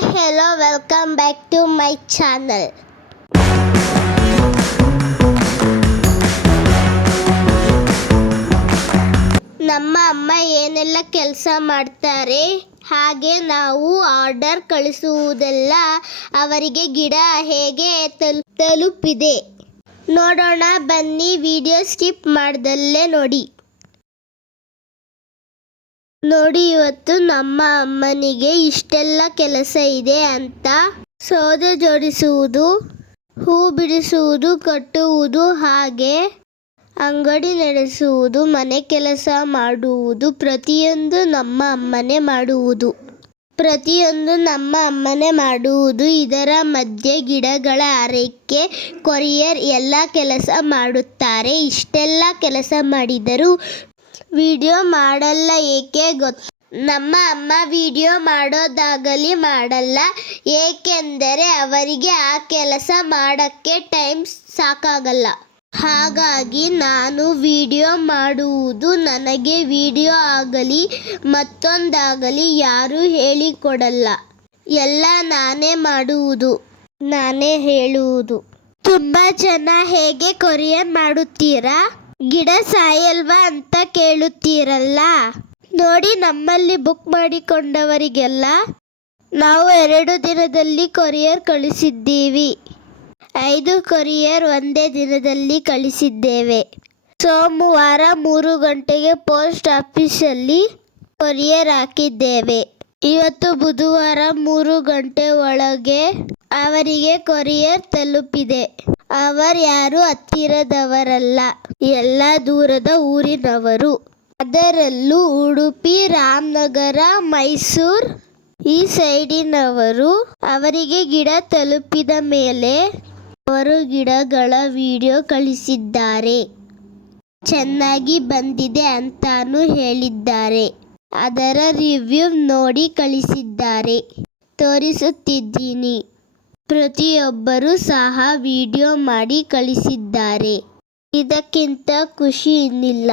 Hello, welcome back to my channel. ನಮ್ಮ ಅಮ್ಮ ಏನೆಲ್ಲ ಕೆಲಸ ಮಾಡ್ತಾರೆ, ಹಾಗೆ ನಾವು ಆರ್ಡರ್ ಕಳಿಸುವುದೆಲ್ಲ ಅವರಿಗೆ ಗಿಡ ಹೇಗೆ ತಲುಪಿದೆ ನೋಡೋಣ ಬನ್ನಿ. ವಿಡಿಯೋ ಸ್ಕಿಪ್ ಮಾಡ್ದಲ್ಲೇ ನೋಡಿ. ಇವತ್ತು ನಮ್ಮ ಅಮ್ಮನಿಗೆ ಇಷ್ಟೆಲ್ಲ ಕೆಲಸ ಇದೆ ಅಂತ ಸೌದೆ ಜೋಡಿಸುವುದು, ಹೂ ಬಿಡಿಸುವುದು, ಕಟ್ಟುವುದು, ಹಾಗೆ ಅಂಗಡಿ ನಡೆಸುವುದು, ಮನೆ ಕೆಲಸ ಮಾಡುವುದು, ಪ್ರತಿಯೊಂದು ನಮ್ಮ ಅಮ್ಮನೇ ಮಾಡುವುದು. ಇದರ ಮಧ್ಯೆ ಗಿಡಗಳ ಆರೈಕೆ, ಕೊರಿಯರ್ ಎಲ್ಲ ಕೆಲಸ ಮಾಡುತ್ತಾರೆ. ಇಷ್ಟೆಲ್ಲ ಕೆಲಸ ಮಾಡಿದರೂ ವಿಡಿಯೋ ಮಾಡಲ್ಲ ಏಕೆ ಗೊತ್ತಾ? ನಮ್ಮ ಅಮ್ಮ ವಿಡಿಯೋ ಮಾಡೋದಾಗಲಿ ಮಾಡಲ್ಲ, ಏಕೆಂದರೆ ಅವರಿಗೆ ಆ ಕೆಲಸ ಮಾಡೋಕ್ಕೆ ಟೈಮ್ ಸಾಕಾಗಲ್ಲ. ಹಾಗಾಗಿ ನಾನು ವಿಡಿಯೋ ಮಾಡುವುದು ನನಗೆ ವಿಡಿಯೋ ಆಗಲಿ ಮತ್ತೊಂದಾಗಲಿ ಯಾರೂ ಹೇಳಿಕೊಡಲ್ಲ. ಎಲ್ಲ ನಾನೇ ಮಾಡುವುದು, ನಾನೇ ಹೇಳುವುದು. ತುಂಬ ಜನ ಹೇಗೆ ಕೊರಿಯರ್ ಮಾಡುತ್ತೀರಾ, ಗಿಡ ಸಾಯಲ್ವಾ ಅಂತ ಕೇಳುತ್ತೀರಲ್ಲ. ನೋಡಿ, ನಮ್ಮಲ್ಲಿ ಬುಕ್ ಮಾಡಿಕೊಂಡವರಿಗೆಲ್ಲ ನಾವು 2 ದಿನದಲ್ಲಿ ಕೊರಿಯರ್ ಕಳಿಸಿದ್ದೀವಿ. 5 ಕೊರಿಯರ್ ಒಂದೇ ದಿನದಲ್ಲಿ ಕಳಿಸಿದ್ದೇವೆ. ಸೋಮವಾರ 3 ಗಂಟೆಗೆ ಪೋಸ್ಟ್ ಆಫೀಸಲ್ಲಿ ಕೊರಿಯರ್ ಹಾಕಿದ್ದೇವೆ. ಇವತ್ತು ಬುಧವಾರ 3 ಗಂಟೆ ಒಳಗೆ ಅವರಿಗೆ ಕೊರಿಯರ್ ತಲುಪಿದೆ. ಅವರು ಯಾರು ಹತ್ತಿರದವರಲ್ಲ, ಎಲ್ಲ ದೂರದ ಊರಿನವರು. ಅದರಲ್ಲೂ ಉಡುಪಿ, ರಾಮನಗರ, ಮೈಸೂರು ಈ ಸೈಡಿನವರು. ಅವರಿಗೆ ಗಿಡ ತಲುಪಿದ ಮೇಲೆ ಅವರು ಗಿಡಗಳ ವಿಡಿಯೋ ಕಳಿಸಿದ್ದಾರೆ. ಚೆನ್ನಾಗಿ ಬಂದಿದೆ ಅಂತಾನೂ ಹೇಳಿದ್ದಾರೆ. ಅದರ ರಿವ್ಯೂ ನೋಡಿ ಕಳಿಸಿದ್ದಾರೆ. ತೋರಿಸುತ್ತಿದ್ದೀನಿ. ಪ್ರತಿಯೊಬ್ಬರೂ ಸಹ ವಿಡಿಯೋ ಮಾಡಿ ಕಳಿಸಿದ್ದಾರೆ. ಇದಕ್ಕಿಂತ ಖುಷಿ ಇನ್ನಿಲ್ಲ.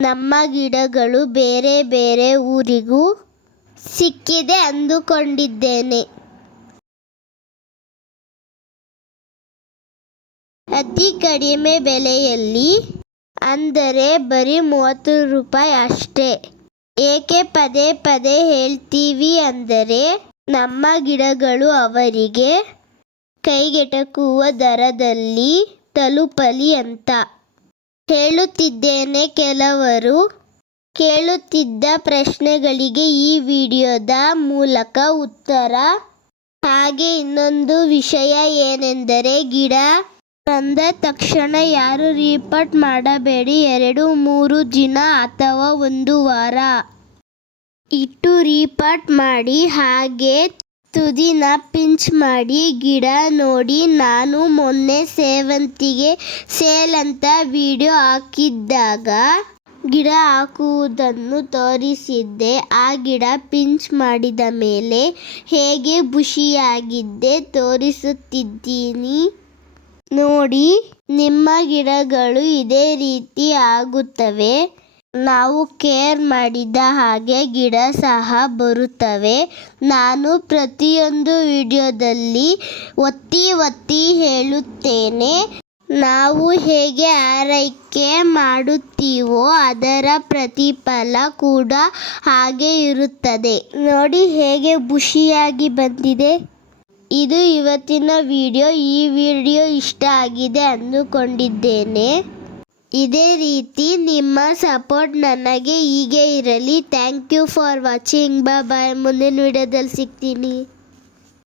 ನಮ್ಮ ಗಿಡಗಳು ಬೇರೆ ಬೇರೆ ಊರಿಗೂ ಸಿಕ್ಕಿದೆ ಅಂದುಕೊಂಡಿದ್ದೇನೆ. ಅತಿ ಕಡಿಮೆ ಬೆಲೆಯಲ್ಲಿ, ಅಂದರೆ ಬರೀ 30 ರೂಪಾಯಿ ಅಷ್ಟೇ. ಏಕೆ ಪದೇ ಪದೇ ಹೇಳ್ತೀವಿ ಅಂದರೆ ನಮ್ಮ ಗಿಡಗಳು ಅವರಿಗೆ ಕೈಗೆಟಕುವ ದರದಲ್ಲಿ ತಲುಪಲಿ ಅಂತ ಹೇಳುತ್ತಿದ್ದೇನೆ. ಕೆಲವರು ಕೇಳುತ್ತಿದ್ದ ಪ್ರಶ್ನೆಗಳಿಗೆ ಈ ವಿಡಿಯೋದ ಮೂಲಕ ಉತ್ತರ. ಹಾಗೆ ಇನ್ನೊಂದು ವಿಷಯ ಏನೆಂದರೆ, ಗಿಡ ತಂದ ತಕ್ಷಣ ಯಾರು ರಿಪೋರ್ಟ್ ಮಾಡಬೇಡಿ. 2-3 ದಿನ ಅಥವಾ 1 ವಾರ ಇಟ್ಟು ರಿಪೋರ್ಟ್ ಮಾಡಿ. ಹಾಗೆ ತುದಿನ ಪಿಂಚ್ ಮಾಡಿ ಗಿಡ ನೋಡಿ. ನಾನು ಮೊನ್ನೆ ಸೇವಂತಿಗೆ ಸೇಲ್ ಅಂತ ವಿಡಿಯೋ ಹಾಕಿದ್ದಾಗ ಗಿಡ ಹಾಕುವುದನ್ನು ತೋರಿಸಿದ್ದೆ. ಆ ಗಿಡ ಪಿಂಚ್ ಮಾಡಿದ ಮೇಲೆ ಹೇಗೆ ಬುಷಿಯಾಗಿದೆ ತೋರಿಸುತ್ತಿದ್ದೀನಿ ನೋಡಿ. ನಿಮ್ಮ ಗಿಡಗಳು ಇದೇ ರೀತಿ ಆಗುತ್ತವೆ. ನಾವು ಕೇರ್ ಮಾಡಿದ ಹಾಗೆ ಗಿಡ ಸಹ ಬರುತ್ತವೆ. ನಾನು ಪ್ರತಿಯೊಂದು ವಿಡಿಯೋದಲ್ಲಿ ಒತ್ತಿ ಹೇಳುತ್ತೇನೆ. ನಾವು ಹೇಗೆ ಆರೈಕೆ ಮಾಡುತ್ತೀವೋ ಅದರ ಪ್ರತಿಫಲ ಕೂಡ ಹಾಗೆ ಇರುತ್ತದೆ. ನೋಡಿ ಹೇಗೆ ಬುಷಿಯಾಗಿ ಬಂದಿದೆ. ಇದು ಇವತ್ತಿನ ವಿಡಿಯೋ. ಈ ವಿಡಿಯೋ ಇಷ್ಟ ಆಗಿದೆ ಅಂದುಕೊಂಡಿದ್ದೇನೆ. ಇದೇ ರೀತಿ ನಿಮ್ಮ ಸಪೋರ್ಟ್ ನನಗೆ ಹೀಗೆ ಇರಲಿ. Thank you for watching. Bye. ಮುಂದಿನ ವಿಡಿಯೋದಲ್ಲಿ ಸಿಗ್ತೀನಿ.